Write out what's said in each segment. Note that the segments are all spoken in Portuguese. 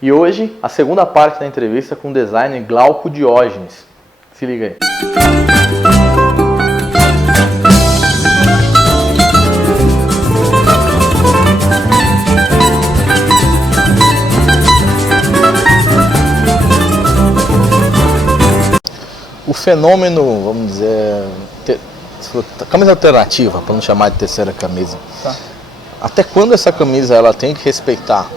E hoje, a segunda parte da entrevista com o designer Glauco Diógenes. Se liga aí. O fenômeno, vamos dizer, camisa alternativa, para não chamar de terceira camisa. Tá. Até quando essa camisa ela tem que respeitar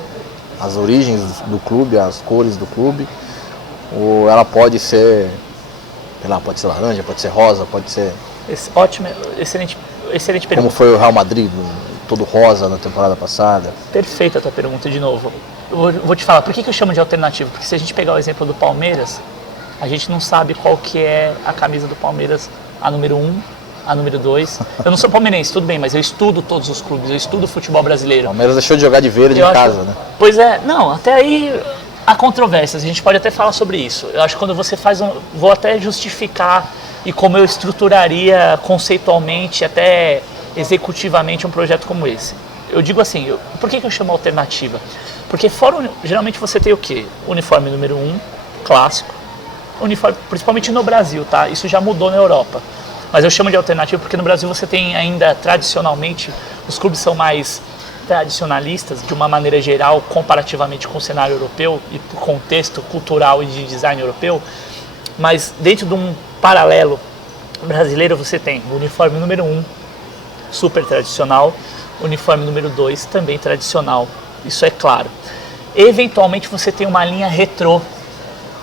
as origens do clube, as cores do clube, ou ela pode ser, sei lá, pode ser laranja, pode ser rosa, pode ser... Ótimo, excelente pergunta. Como foi o Real Madrid, todo rosa na temporada passada. Perfeita a tua pergunta de novo. Eu vou te falar, por que eu chamo de alternativa? Porque se a gente pegar o exemplo do Palmeiras, a gente não sabe qual que é a camisa do Palmeiras, a número 1, a número 2. Eu não sou palmeirense, tudo bem, mas eu estudo todos os clubes, eu estudo o futebol brasileiro. O Palmeiras deixou de jogar de verde em casa, né? Pois é, não, até aí há controvérsias, a gente pode até falar sobre isso. Eu acho que quando você faz vou até justificar e como eu estruturaria conceitualmente, até executivamente um projeto como esse. Eu digo assim, por que eu chamo alternativa? Porque fora, geralmente você tem o quê? Uniforme número 1, clássico. Uniforme, principalmente no Brasil, tá? Isso já mudou na Europa. Mas eu chamo de alternativa porque no Brasil você tem ainda, tradicionalmente, os clubes são mais tradicionalistas, de uma maneira geral, comparativamente com o cenário europeu e por contexto cultural e de design europeu. Mas dentro de um paralelo brasileiro você tem o uniforme número 1, super tradicional, o uniforme número 2, também tradicional, isso é claro. Eventualmente você tem uma linha retrô,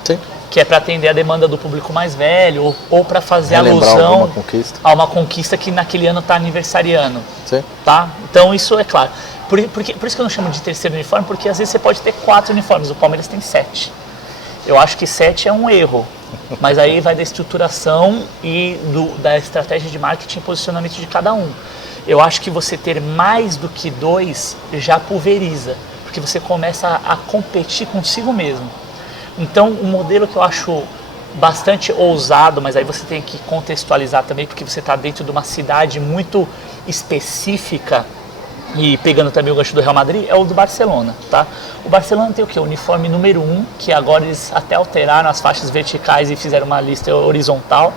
sim, que é para atender a demanda do público mais velho ou para fazer alusão a uma conquista que naquele ano está aniversariando. Sim. Tá? Então isso é claro. Por isso que eu não chamo de terceiro uniforme, porque às vezes você pode ter 4 uniformes, o Palmeiras tem 7. Eu acho que 7 é um erro, mas aí vai da estruturação e da estratégia de marketing e posicionamento de cada um. Eu acho que você ter mais do que 2 já pulveriza, porque você começa a competir consigo mesmo. Então, um modelo que eu acho bastante ousado, mas aí você tem que contextualizar também, porque você está dentro de uma cidade muito específica, e pegando também o gancho do Real Madrid, é o do Barcelona, tá? O Barcelona tem o quê? O uniforme número 1, que agora eles até alteraram as faixas verticais e fizeram uma lista horizontal.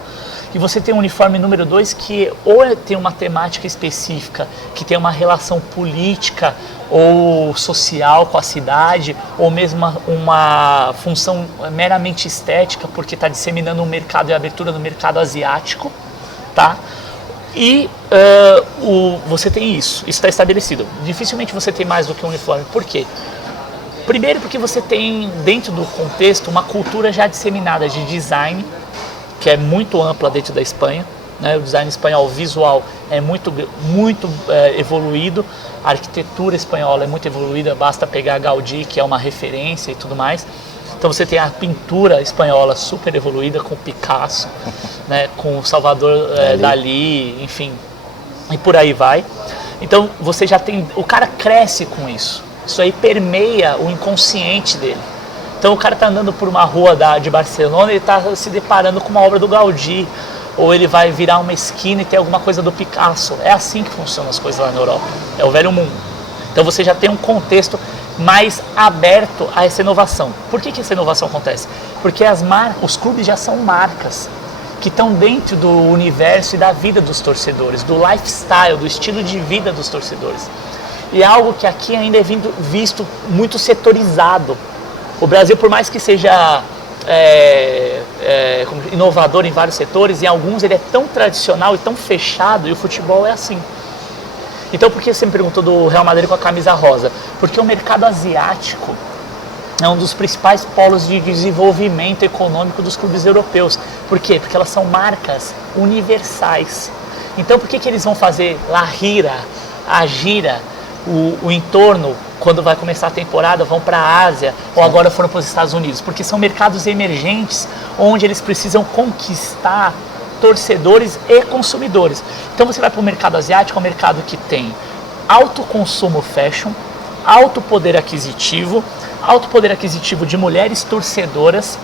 E você tem o uniforme número 2, que ou tem uma temática específica, que tem uma relação política ou social com a cidade, ou mesmo uma função meramente estética, porque está disseminando um mercado e abertura no mercado asiático, tá? E você tem isso está estabelecido. Dificilmente você tem mais do que um uniforme. Por quê? Primeiro porque você tem dentro do contexto uma cultura já disseminada de design, que é muito ampla dentro da Espanha, né? O design espanhol visual é muito evoluído, a arquitetura espanhola é muito evoluída, basta pegar Gaudí, que é uma referência e tudo mais. Então você tem a pintura espanhola super evoluída com Picasso, né? Com Salvador Dalí, enfim, e por aí vai. Então você já tem, o cara cresce com isso, isso aí permeia o inconsciente dele. Então o cara está andando por uma rua de Barcelona e está se deparando com uma obra do Gaudí, ou ele vai virar uma esquina e tem alguma coisa do Picasso. É assim que funcionam as coisas lá na Europa, é o velho mundo. Então você já tem um contexto mais aberto a essa inovação. Por que essa inovação acontece? Porque os clubes já são marcas que estão dentro do universo e da vida dos torcedores, do lifestyle, do estilo de vida dos torcedores. E é algo que aqui ainda é visto muito setorizado. O Brasil, por mais que seja inovador em vários setores, em alguns ele é tão tradicional e tão fechado, e o futebol é assim. Então, por que você me perguntou do Real Madrid com a camisa rosa? Porque o mercado asiático é um dos principais polos de desenvolvimento econômico dos clubes europeus. Por quê? Porque elas são marcas universais. Então, por que eles vão fazer La Gira, a gira, o entorno, quando vai começar a temporada, vão para a Ásia, ou agora foram para os Estados Unidos? Porque são mercados emergentes, onde eles precisam conquistar torcedores e consumidores. Então você vai para o mercado asiático, é um mercado que tem alto consumo fashion, alto poder aquisitivo de mulheres torcedoras,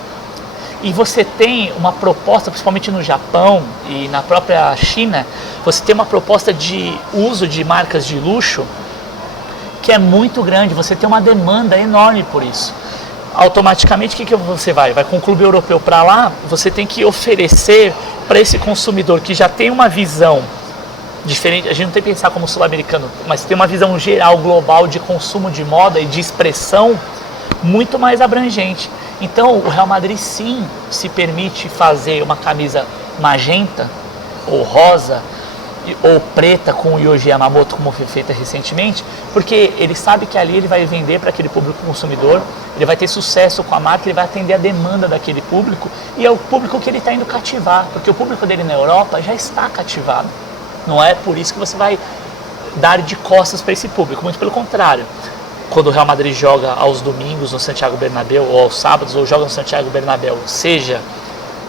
e você tem uma proposta, principalmente no Japão e na própria China, você tem uma proposta de uso de marcas de luxo que é muito grande, você tem uma demanda enorme por isso. automaticamente o que você vai? Vai com o clube europeu para lá, você tem que oferecer para esse consumidor que já tem uma visão diferente, a gente não tem que pensar como sul-americano, mas tem uma visão geral, global de consumo de moda e de expressão muito mais abrangente. Então o Real Madrid sim se permite fazer uma camisa magenta ou rosa ou preta com o Yohji Yamamoto, como foi feita recentemente, porque ele sabe que ali ele vai vender para aquele público consumidor, ele vai ter sucesso com a marca, ele vai atender a demanda daquele público, e é o público que ele está indo cativar, porque o público dele na Europa já está cativado. Não é por isso que você vai dar de costas para esse público, muito pelo contrário. Quando o Real Madrid joga aos domingos no Santiago Bernabéu, ou aos sábados, ou joga no Santiago Bernabéu, seja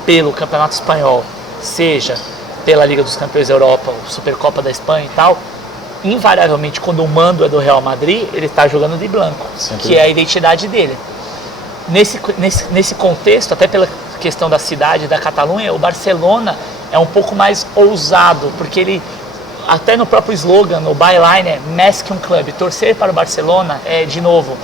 pelo Campeonato Espanhol, seja pela Liga dos Campeões da Europa, Supercopa da Espanha e tal, invariavelmente quando o mando é do Real Madrid, ele está jogando de branco, que é a identidade dele. Nesse contexto, até pela questão da cidade, da Catalunha, o Barcelona é um pouco mais ousado, porque ele, até no próprio slogan, no byline, é Mask um Club. Torcer para o Barcelona é, de novo,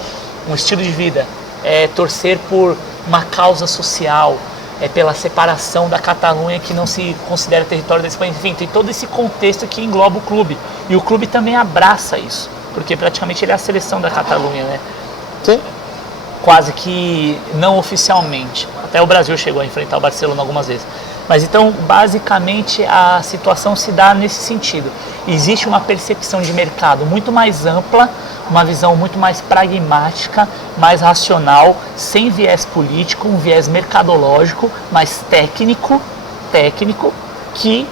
um estilo de vida, é torcer por uma causa social, é pela separação da Catalunha, que não se considera território da Espanha. Enfim, tem todo esse contexto que engloba o clube. E o clube também abraça isso, porque praticamente ele é a seleção da Catalunha, né? Sim. Quase que não oficialmente. Até o Brasil chegou a enfrentar o Barcelona algumas vezes. Mas então, basicamente, a situação se dá nesse sentido. Existe uma percepção de mercado muito mais ampla, uma visão muito mais pragmática, mais racional, sem viés político, um viés mercadológico, mais técnico, que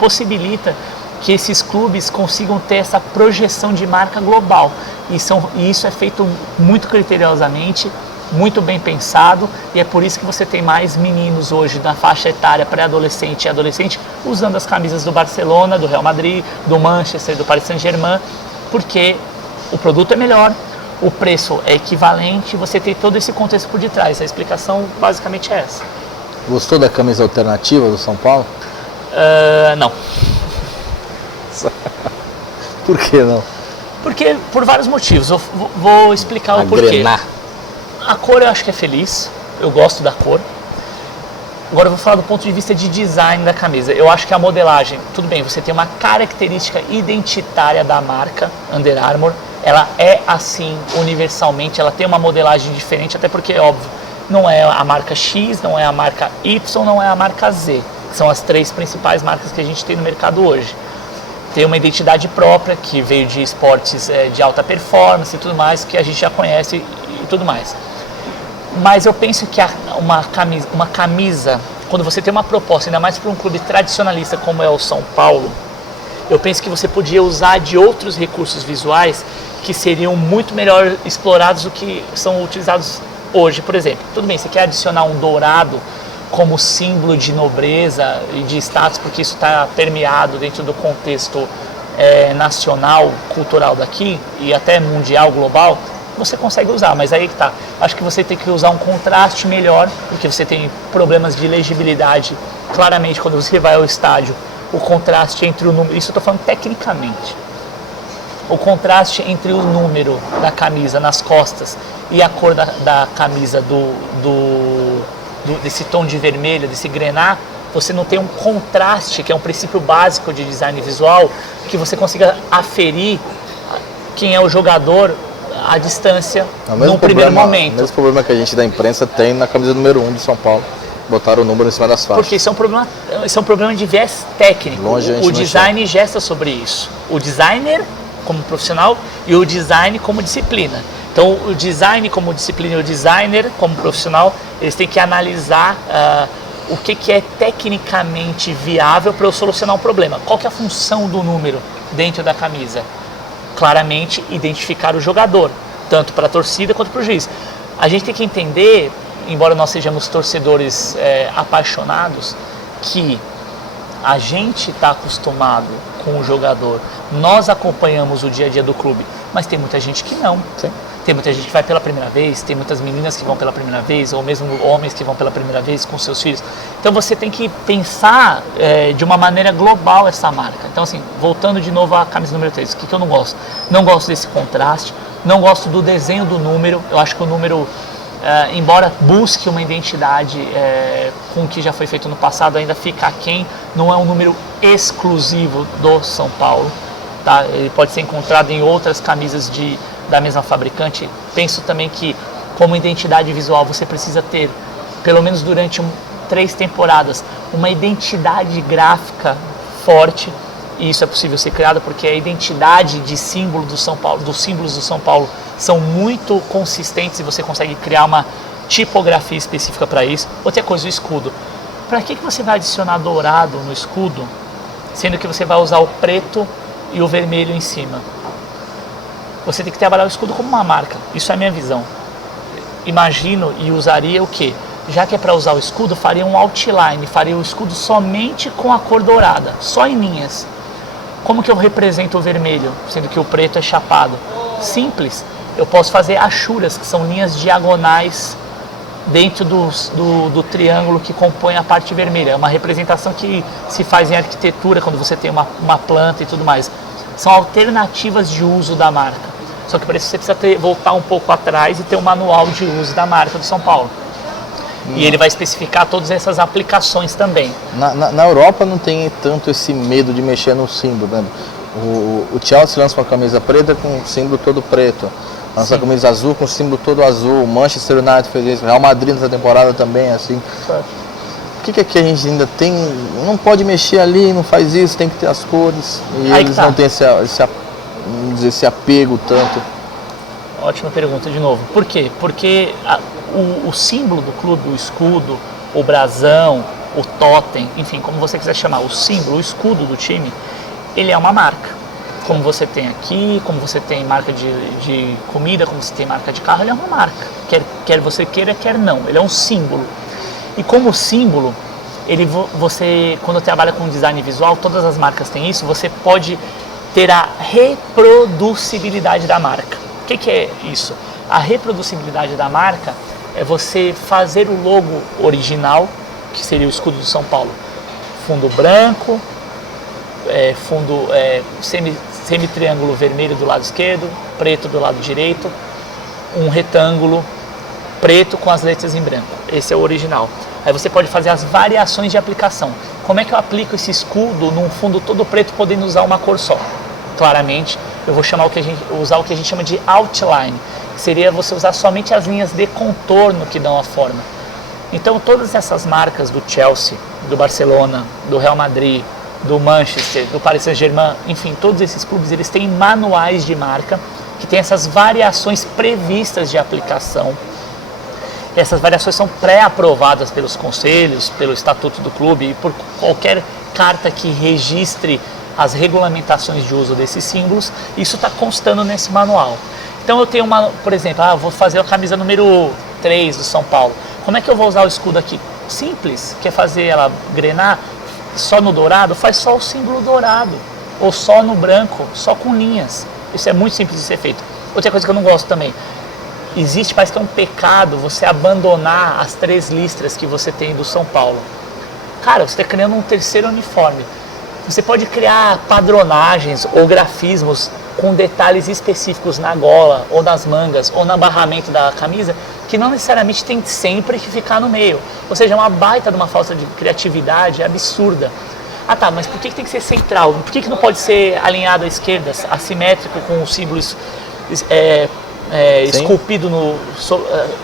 possibilita que esses clubes consigam ter essa projeção de marca global. E isso é feito muito criteriosamente, muito bem pensado, e é por isso que você tem mais meninos hoje na faixa etária pré-adolescente e adolescente usando as camisas do Barcelona, do Real Madrid, do Manchester, do Paris Saint-Germain, porque o produto é melhor, o preço é equivalente, você tem todo esse contexto por detrás. A explicação basicamente é essa. Gostou da camisa alternativa do São Paulo? Não. Por que não? Porque por vários motivos. Eu vou explicar o porquê. A cor eu acho que é feliz, eu gosto da cor. Agora eu vou falar do ponto de vista de design da camisa. Eu acho que a modelagem, tudo bem, você tem uma característica identitária da marca Under Armour. Ela é assim universalmente, ela tem uma modelagem diferente, até porque, óbvio, não é a marca X, não é a marca Y, não é a marca Z. Que são as três principais marcas que a gente tem no mercado hoje. Tem uma identidade própria que veio de esportes de alta performance e tudo mais, que a gente já conhece e tudo mais. Mas eu penso que uma camisa, quando você tem uma proposta, ainda mais para um clube tradicionalista como é o São Paulo, eu penso que você podia usar de outros recursos visuais que seriam muito melhor explorados do que são utilizados hoje. Por exemplo, tudo bem, você quer adicionar um dourado como símbolo de nobreza e de status, porque isso está permeado dentro do contexto nacional, cultural daqui e até mundial, global, você consegue usar, mas aí que tá. Acho que você tem que usar um contraste melhor, porque você tem problemas de legibilidade. Claramente, quando você vai ao estádio, o contraste entre o número, isso eu estou falando tecnicamente, o contraste entre o número da camisa nas costas e a cor da camisa desse tom de vermelho, desse grená, você não tem um contraste, que é um princípio básico de design visual, que você consiga aferir quem é o jogador à distância, num primeiro momento. O mesmo problema que a gente da imprensa tem na camisa número 1 do São Paulo. Botaram o número em cima das faixas. Porque isso é um problema de viés técnico. O design gesta sobre isso. O designer como profissional e o design como disciplina. Então, o design como disciplina e o designer como profissional, eles têm que analisar o que é tecnicamente viável para eu solucionar um problema. Qual que é a função do número dentro da camisa? Claramente identificar o jogador, tanto para a torcida quanto para o juiz. A gente tem que entender, embora nós sejamos torcedores apaixonados, que a gente está acostumado com o jogador, nós acompanhamos o dia a dia do clube, mas tem muita gente que não. Sim. Tem muita gente que vai pela primeira vez, tem muitas meninas que vão pela primeira vez, ou mesmo homens que vão pela primeira vez com seus filhos. Então você tem que pensar de uma maneira global essa marca. Então assim, voltando de novo à camisa número 3, o que eu não gosto? Não gosto desse contraste, não gosto do desenho do número, eu acho que o número embora busque uma identidade com o que já foi feito no passado, ainda fica aquém, não é um número exclusivo do São Paulo. Tá? Ele pode ser encontrado em outras camisas da mesma fabricante. Penso também que, como identidade visual, você precisa ter, pelo menos durante 3 temporadas, uma identidade gráfica forte, e isso é possível ser criado porque a identidade de símbolo do São Paulo, dos símbolos do São Paulo, são muito consistentes e você consegue criar uma tipografia específica para isso. Outra coisa, o escudo. Para que você vai adicionar dourado no escudo, sendo que você vai usar o preto e o vermelho em cima? Você tem que trabalhar o escudo como uma marca. Isso é a minha visão. Imagino e usaria o quê? Já que é para usar o escudo, faria um outline, faria o escudo somente com a cor dourada, só em linhas. Como que eu represento o vermelho, sendo que o preto é chapado? Simples. Eu posso fazer achuras, que são linhas diagonais dentro do triângulo que compõe a parte vermelha. É uma representação que se faz em arquitetura, quando você tem uma planta e tudo mais. São alternativas de uso da marca. Só que para isso você precisa voltar um pouco atrás e ter um manual de uso da marca do São Paulo. E ele vai especificar todas essas aplicações também. Na Europa não tem tanto esse medo de mexer no símbolo, né? O Chelsea lança uma camisa preta com o símbolo todo preto. Lança a camisa azul com o símbolo todo azul. O Manchester United fez isso. O Real Madrid nessa temporada também, assim. Certo. Por que aqui a gente ainda tem... Não pode mexer ali, não faz isso, tem que ter as cores. E aí eles não têm esse apego tanto. Ótima pergunta de novo. Por quê? Porque o símbolo do clube, o escudo, o brasão, o totem, enfim, como você quiser chamar, o símbolo, o escudo do time, ele é uma marca. Como você tem aqui, como você tem marca de comida, como você tem marca de carro, ele é uma marca. Quer você queira, quer não. Ele é um símbolo. E como símbolo, você, quando trabalha com design visual, todas as marcas têm isso, você pode ter a reproducibilidade da marca. O que é isso? A reproducibilidade da marca é você fazer o logo original, que seria o escudo do São Paulo. Fundo branco, fundo semi-triângulo vermelho do lado esquerdo, preto do lado direito, um retângulo preto com as letras em branco. Esse é o original. Aí você pode fazer as variações de aplicação. Como é que eu aplico esse escudo num fundo todo preto, podendo usar uma cor só? Claramente, eu vou usar o que a gente chama de outline, que seria você usar somente as linhas de contorno que dão a forma. Então, todas essas marcas do Chelsea, do Barcelona, do Real Madrid, do Manchester, do Paris Saint-Germain, enfim, todos esses clubes, eles têm manuais de marca que tem essas variações previstas de aplicação. Essas variações são pré-aprovadas pelos conselhos, pelo estatuto do clube e por qualquer carta que registre as regulamentações de uso desses símbolos. Isso está constando nesse manual. Então eu tenho por exemplo, vou fazer a camisa número 3 do São Paulo. Como é que eu vou usar o escudo aqui? Simples, quer fazer ela grenar só no dourado? Faz só o símbolo dourado, ou só no branco, só com linhas. Isso é muito simples de ser feito. Outra coisa que eu não gosto também, parece que é um pecado você abandonar as 3 listras que você tem do São Paulo. Cara, você está criando um terceiro uniforme. Você pode criar padronagens ou grafismos com detalhes específicos na gola, ou nas mangas, ou no abarramento da camisa, que não necessariamente tem sempre que ficar no meio. Ou seja, é uma baita de uma falta de criatividade absurda. Ah tá, mas por que tem que ser central? Por que não pode ser alinhado à esquerda, assimétrico, com os símbolos esculpido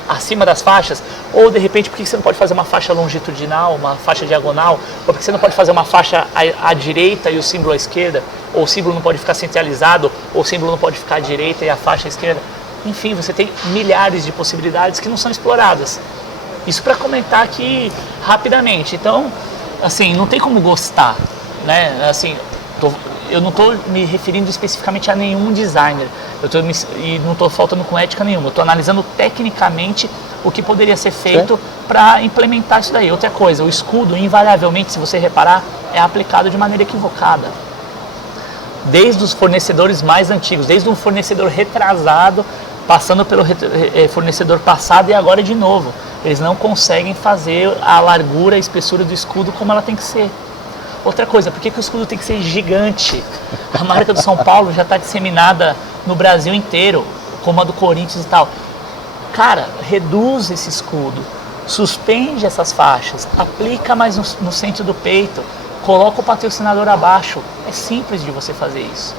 acima das faixas? Ou de repente, por que você não pode fazer uma faixa longitudinal, uma faixa diagonal? Ou por que você não pode fazer uma faixa à direita e o símbolo à esquerda? Ou o símbolo não pode ficar centralizado, ou o símbolo não pode ficar à direita e a faixa à esquerda? Enfim, você tem milhares de possibilidades que não são exploradas. Isso para comentar aqui rapidamente. Então, assim, não tem como gostar, né? Assim, eu não estou me referindo especificamente a nenhum designer, e não estou faltando com ética nenhuma, eu estou analisando tecnicamente o que poderia ser feito para implementar isso daí. Outra coisa, o escudo, invariavelmente, se você reparar, é aplicado de maneira equivocada. Desde os fornecedores mais antigos, desde um fornecedor retrasado, passando pelo fornecedor passado e agora de novo. Eles não conseguem fazer a largura, a espessura do escudo como ela tem que ser. Outra coisa, por que o escudo tem que ser gigante? A marca do São Paulo já está disseminada no Brasil inteiro, como a do Corinthians e tal. Cara, reduz esse escudo, suspende essas faixas, aplica mais no centro do peito, coloca o patrocinador abaixo. É simples de você fazer isso.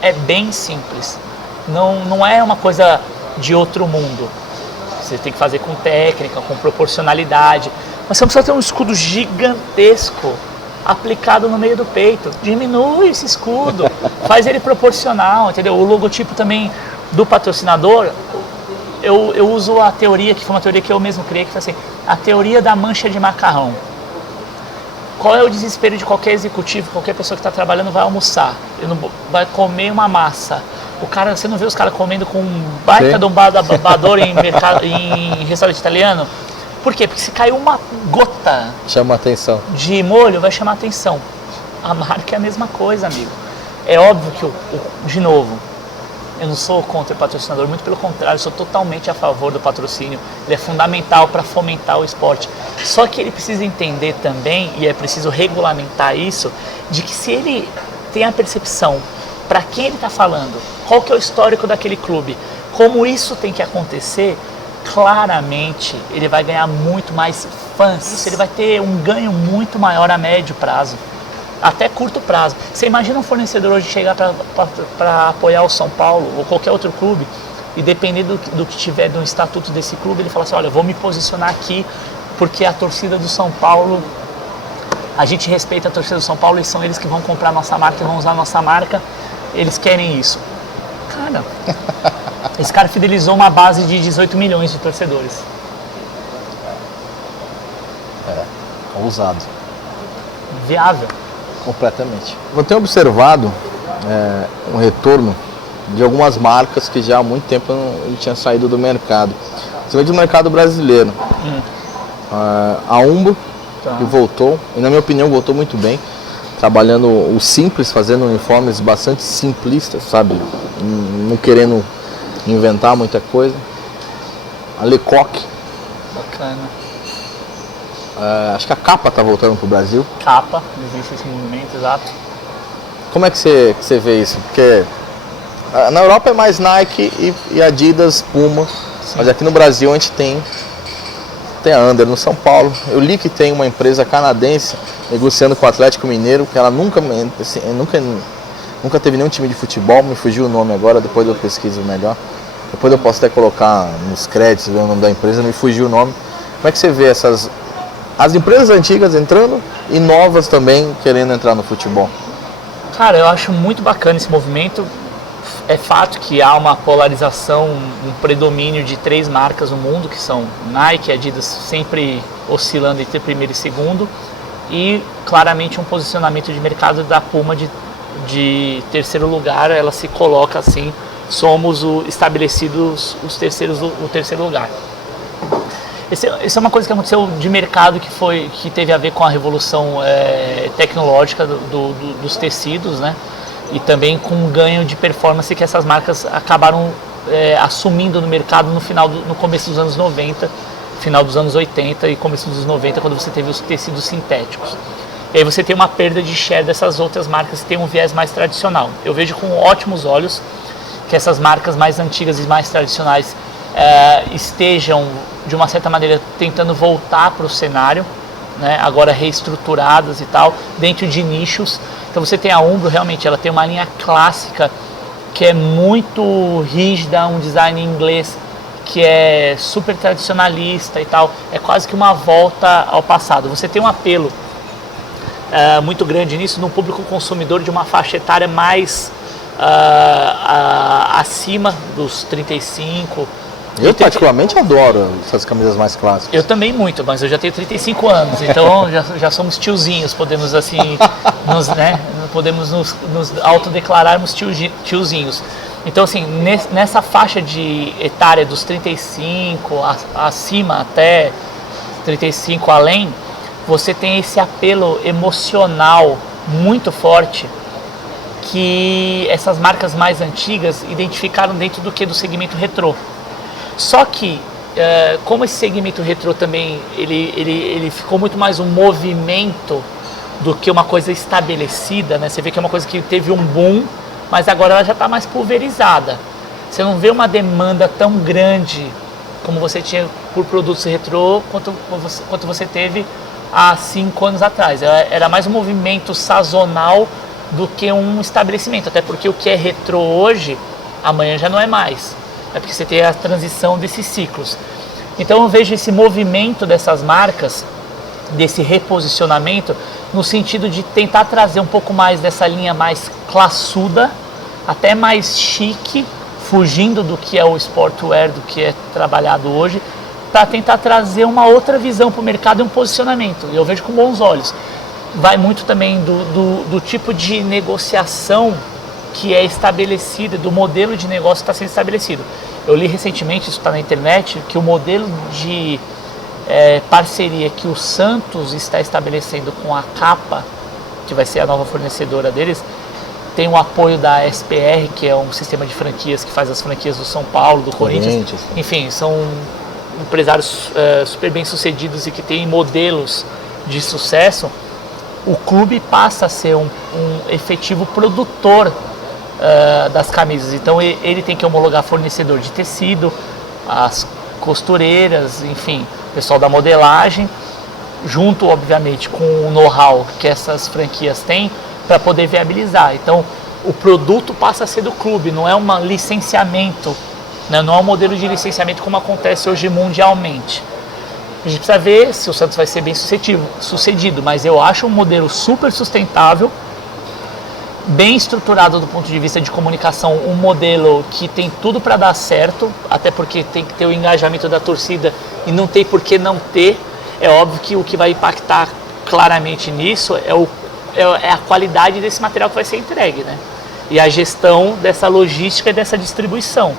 É bem simples. Não é uma coisa de outro mundo. Você tem que fazer com técnica, com proporcionalidade. Mas você não precisa ter um escudo gigantesco aplicado no meio do peito. Diminui esse escudo, faz ele proporcional, entendeu? O logotipo também do patrocinador, eu uso a teoria, que foi uma teoria que eu mesmo criei, que foi assim, a teoria da mancha de macarrão. Qual é o desespero de qualquer executivo, qualquer pessoa que está trabalhando vai almoçar, vai comer uma massa. O cara, você não vê os caras comendo com um baita de um babador em restaurante italiano? Por quê? Porque se caiu uma gota chama atenção de molho, vai chamar atenção. A marca é a mesma coisa, amigo. É óbvio que, de novo, eu não sou contra o patrocinador, muito pelo contrário, eu sou totalmente a favor do patrocínio. Ele é fundamental para fomentar o esporte. Só que ele precisa entender também, e é preciso regulamentar isso, de que se ele tem a percepção para quem ele está falando, qual que é o histórico daquele clube, como isso tem que acontecer, claramente ele vai ganhar muito mais fãs, ele vai ter um ganho muito maior a médio prazo, até curto prazo. Você imagina um fornecedor hoje chegar para apoiar o São Paulo ou qualquer outro clube e dependendo do que tiver do estatuto desse clube, ele fala assim, olha, eu vou me posicionar aqui porque a torcida do São Paulo, a gente respeita a torcida do São Paulo e são eles que vão comprar nossa marca e vão usar nossa marca, eles querem isso. Cara, esse cara fidelizou uma base de 18 milhões de torcedores. Ousado. Viável. Completamente. Eu tenho observado um retorno de algumas marcas que já há muito tempo não tinham saído do mercado. Você vê do mercado brasileiro. A Umbro, que voltou, e na minha opinião voltou muito bem, trabalhando o simples, fazendo uniformes bastante simplistas, sabe? Não querendo inventar muita coisa. A Lecoq. Bacana. Acho que a Capa está voltando para o Brasil. Capa, existe esse movimento, exato. Como é que você vê isso? Porque na Europa é mais Nike e Adidas, Puma. Sim. Mas aqui no Brasil a gente tem a Under no São Paulo. Eu li que tem uma empresa canadense negociando com o Atlético Mineiro, que ela nunca teve nenhum time de futebol, me fugiu o nome agora, depois eu pesquiso melhor. Depois eu posso até colocar nos créditos ver o nome da empresa, me fugiu o nome. Como é que você vê as empresas antigas entrando e novas também querendo entrar no futebol? Cara, eu acho muito bacana esse movimento. É fato que há uma polarização, um predomínio de 3 marcas no mundo, que são Nike e Adidas, sempre oscilando entre primeiro e segundo, e claramente um posicionamento de mercado da Puma de terceiro lugar. Ela se coloca assim, somos estabelecidos o terceiro lugar. Isso é uma coisa que aconteceu de mercado que teve a ver com a revolução tecnológica dos tecidos, né? E também com um ganho de performance que essas marcas acabaram assumindo no mercado no começo dos anos 90, final dos anos 80 e começo dos 90, quando você teve os tecidos sintéticos. E aí você tem uma perda de share dessas outras marcas que têm um viés mais tradicional. Eu vejo com ótimos olhos que essas marcas mais antigas e mais tradicionais estejam, de uma certa maneira, tentando voltar para o cenário, né, agora reestruturadas e tal, dentro de nichos. Então você tem a Umbro, realmente, ela tem uma linha clássica que é muito rígida, um design inglês que é super tradicionalista e tal, é quase que uma volta ao passado. Você tem um apelo muito grande nisso no público consumidor de uma faixa etária mais acima dos 35. Eu particularmente adoro essas camisas mais clássicas. Eu também muito, mas eu já tenho 35 anos, então já somos tiozinhos, podemos assim, podemos nos autodeclararmos tiozinhos. Então assim, nessa faixa de etária dos 35 acima até 35 além, você tem esse apelo emocional muito forte que essas marcas mais antigas identificaram dentro do segmento retrô. Só que, como esse segmento retrô também, ele ficou muito mais um movimento do que uma coisa estabelecida, né? Você vê que é uma coisa que teve um boom, mas agora ela já está mais pulverizada. Você não vê uma demanda tão grande como você tinha por produtos retrô, quanto você teve há 5 anos atrás. Era mais um movimento sazonal do que um estabelecimento, até porque o que é retrô hoje, amanhã já não é mais. É porque você tem a transição desses ciclos. Então eu vejo esse movimento dessas marcas, desse reposicionamento, no sentido de tentar trazer um pouco mais dessa linha mais classuda, até mais chique, fugindo do que é o sportwear, do que é trabalhado hoje, para tentar trazer uma outra visão para o mercado e um posicionamento. Eu vejo com bons olhos. Vai muito também do tipo de negociação que é estabelecida, do modelo de negócio que está sendo estabelecido. Eu li recentemente, isso está na internet, que o modelo de parceria que o Santos está estabelecendo com a Capa, que vai ser a nova fornecedora deles, tem o apoio da SPR, que é um sistema de franquias que faz as franquias do São Paulo, do Corinthians. Enfim, são empresários super bem sucedidos e que têm modelos de sucesso. O clube passa a ser um efetivo produtor das camisas. Então ele tem que homologar fornecedor de tecido, as costureiras, enfim, o pessoal da modelagem, junto obviamente com o know-how que essas franquias têm para poder viabilizar. Então o produto passa a ser do clube, não é um licenciamento, né? Não é um modelo de licenciamento como acontece hoje mundialmente. A gente precisa ver se o Santos vai ser bem sucedido, mas eu acho um modelo super sustentável, bem estruturado do ponto de vista de comunicação, um modelo que tem tudo para dar certo, até porque tem que ter o engajamento da torcida e não tem por que não ter. É óbvio que o que vai impactar claramente nisso é a qualidade desse material que vai ser entregue, né? E a gestão dessa logística e dessa distribuição.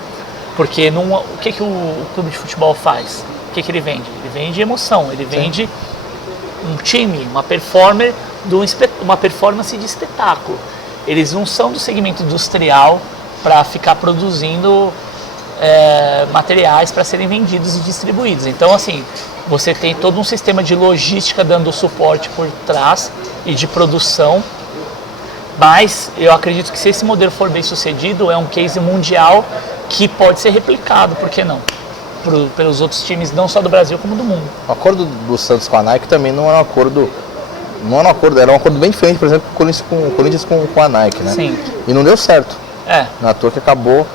Porque o que o clube de futebol faz? O que ele vende? Ele vende emoção, ele vende um time, uma performance de espetáculo. Eles não são do segmento industrial para ficar produzindo materiais para serem vendidos e distribuídos. Então, assim, você tem todo um sistema de logística dando suporte por trás e de produção, mas eu acredito que se esse modelo for bem sucedido, é um case mundial que pode ser replicado, por que não? Pelos outros times, não só do Brasil, como do mundo. O acordo do Santos com a Nike também não era um acordo, era um acordo bem diferente, por exemplo, o Corinthians com a Nike, né? Sim. E não deu certo. Não é à toa que acabou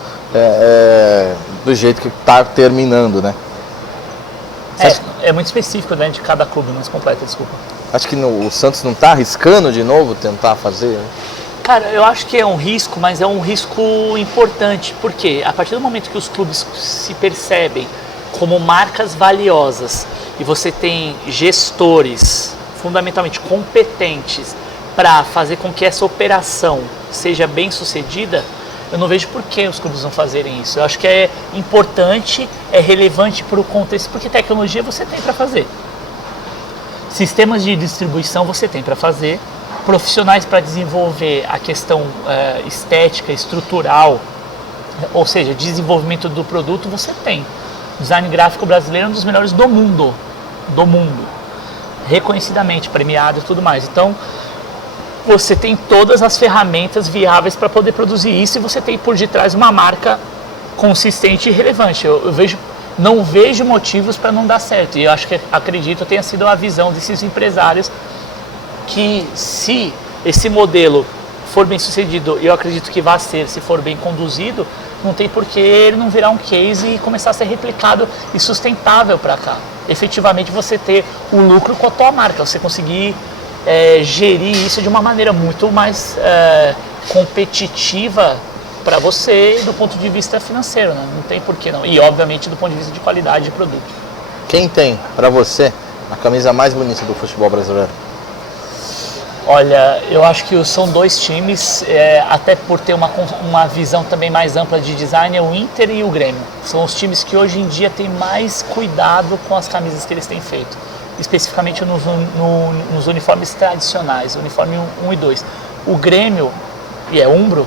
do jeito que está terminando, né? É muito específico, né, de cada clube, mas completa, desculpa. Acho que o Santos não está arriscando de novo tentar fazer, né? Cara, eu acho que é um risco, mas é um risco importante, porque a partir do momento que os clubes se percebem como marcas valiosas e você tem gestores fundamentalmente competentes para fazer com que essa operação seja bem sucedida, eu não vejo por que os clubes não fazerem isso. Eu acho que é importante, é relevante para o contexto, porque tecnologia você tem para fazer. Sistemas de distribuição você tem para fazer, profissionais para desenvolver a questão estética, estrutural, ou seja, desenvolvimento do produto você tem. O design gráfico brasileiro é um dos melhores do mundo, reconhecidamente premiado e tudo mais. Então, você tem todas as ferramentas viáveis para poder produzir isso e você tem por detrás uma marca consistente e relevante. Não vejo motivos para não dar certo. E eu acredito tenha sido a visão desses empresários que, se esse modelo for bem sucedido, eu acredito que vai ser, se for bem conduzido, não tem por que ele não virar um case e começar a ser replicado e sustentável para cá. Efetivamente você ter o lucro com a tua marca, você conseguir gerir isso de uma maneira muito mais competitiva para você do ponto de vista financeiro, né? Não tem por que não. E obviamente do ponto de vista de qualidade de produto. Quem tem para você a camisa mais bonita do futebol brasileiro? Olha, eu acho que são dois times, até por ter uma visão também mais ampla de design, é o Inter e o Grêmio. São os times que hoje em dia têm mais cuidado com as camisas que eles têm feito, especificamente nos uniformes tradicionais, uniforme 1 e 2. O Grêmio, e é umbro,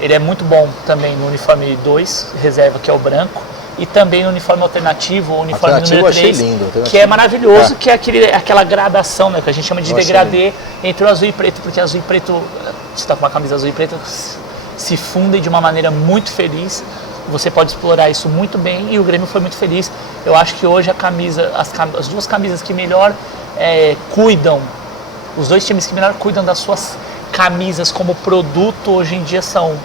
ele é muito bom também no uniforme 2, reserva, que é o branco, e também no uniforme alternativo, o uniforme número 3, que é maravilhoso, que é aquela gradação, né, que a gente chama de degradê entre o azul e preto, porque azul e preto, você está com uma camisa azul e preta, se fundem de uma maneira muito feliz. Você pode explorar isso muito bem e o Grêmio foi muito feliz. Eu acho que hoje as duas camisas que melhor cuidam, os dois times que melhor cuidam das suas camisas como produto hoje em dia são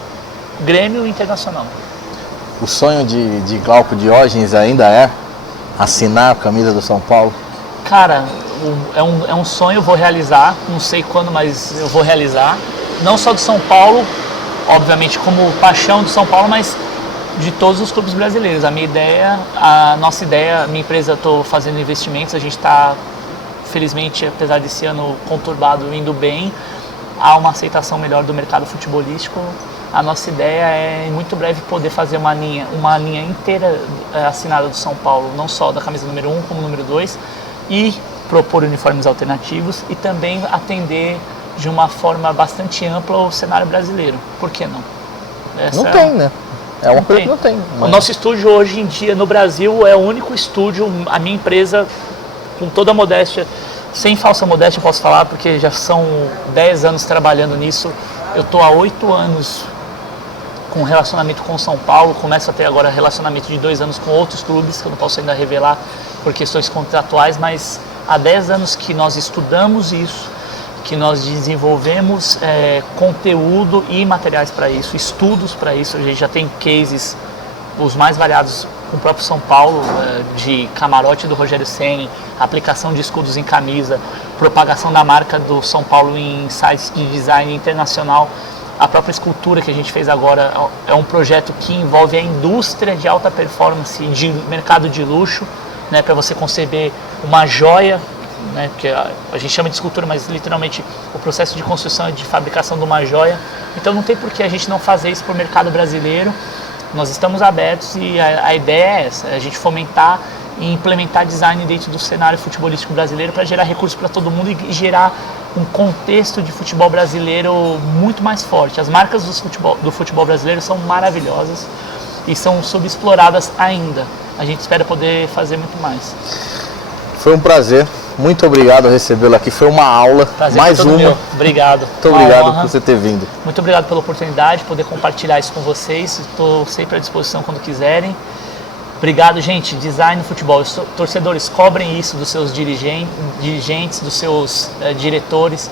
Grêmio e Internacional. O sonho de Glauco Diógenes ainda é assinar a camisa do São Paulo? Cara, é um sonho, eu vou realizar, não sei quando, mas eu vou realizar. Não só do São Paulo, obviamente como paixão do São Paulo, mas de todos os clubes brasileiros. A nossa ideia, minha empresa, estou fazendo investimentos, a gente está, felizmente, apesar desse ano conturbado, indo bem, há uma aceitação melhor do mercado futebolístico. A nossa ideia é, em muito breve, poder fazer uma linha inteira assinada do São Paulo, não só da camisa número 1 como número 2, e propor uniformes alternativos e também atender de uma forma bastante ampla o cenário brasileiro. Por que não? Não tem, né? É uma coisa que não tem. O nosso estúdio hoje em dia no Brasil é o único estúdio, a minha empresa, com toda a modéstia, sem falsa modéstia eu posso falar, porque já são 10 anos trabalhando nisso. Eu estou há 8 anos com relacionamento com o São Paulo, começo a ter agora relacionamento de 2 anos com outros clubes, que eu não posso ainda revelar por questões contratuais, mas há 10 anos que nós estudamos isso, que nós desenvolvemos conteúdo e materiais para isso, estudos para isso. A gente já tem cases, os mais variados, com o próprio São Paulo, de camarote do Rogério Ceni, aplicação de escudos em camisa, propagação da marca do São Paulo em sites de design internacional. A própria escultura que a gente fez agora é um projeto que envolve a indústria de alta performance, de mercado de luxo, né, para você conceber uma joia, né, que a gente chama de escultura, mas literalmente o processo de construção e de fabricação de uma joia. Então não tem por que a gente não fazer isso para o mercado brasileiro. Nós estamos abertos e a ideia é essa, a gente fomentar e implementar design dentro do cenário futebolístico brasileiro para gerar recursos para todo mundo e gerar um contexto de futebol brasileiro muito mais forte. As marcas do futebol brasileiro são maravilhosas e são subexploradas ainda. A gente espera poder fazer muito mais. Foi um prazer. Muito obrigado por recebê-lo aqui. Foi uma aula. Prazer mais uma. Meu. Obrigado. Muito obrigado por você ter vindo. Muito obrigado pela oportunidade de poder compartilhar isso com vocês. Estou sempre à disposição quando quiserem. Obrigado, gente. Design no futebol. Os torcedores, cobrem isso dos seus dirigentes, dos seus diretores.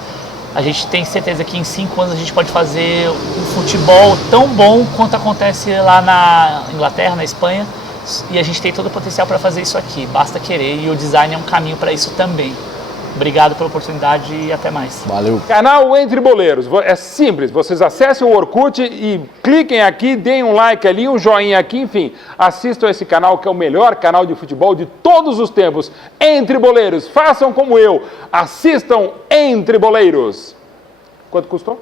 A gente tem certeza que em 5 anos a gente pode fazer um futebol tão bom quanto acontece lá na Inglaterra, na Espanha. E a gente tem todo o potencial para fazer isso aqui. Basta querer e o design é um caminho para isso também. Obrigado pela oportunidade e até mais. Valeu. Canal Entre Boleiros. É simples, vocês acessem o Orkut e cliquem aqui, deem um like ali, um joinha aqui, enfim. Assistam esse canal que é o melhor canal de futebol de todos os tempos. Entre Boleiros, façam como eu. Assistam Entre Boleiros. Quanto custou?